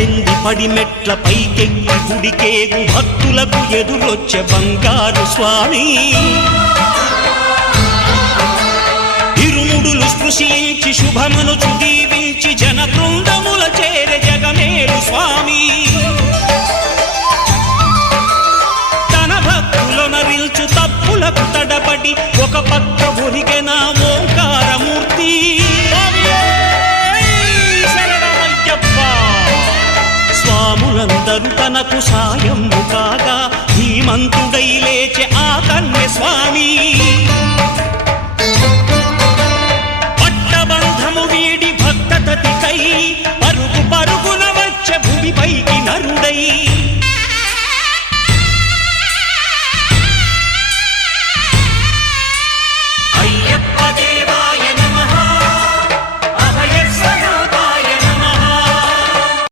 పద్దెంది పడిమెట్ల పైకెక్కి గుడికేగు భక్తులకు ఎదురొచ్చే బంగారు స్వామి ఇరుముడులు స్పృశించి శుభమనుచు దీవించి జన బృందముల చేరే జగమేలు స్వామి తన భక్తులొనరిల్చు తప్పులకు తడబడి ఒక పక్క ఒరిగెన ఓంకారమూర్తి స్వాములందరూ తనకు సాయము కాగా ధీమంతుడై లేచే ఆ కన్య స్వామి పట్టబంధము వీడి భక్తతతికై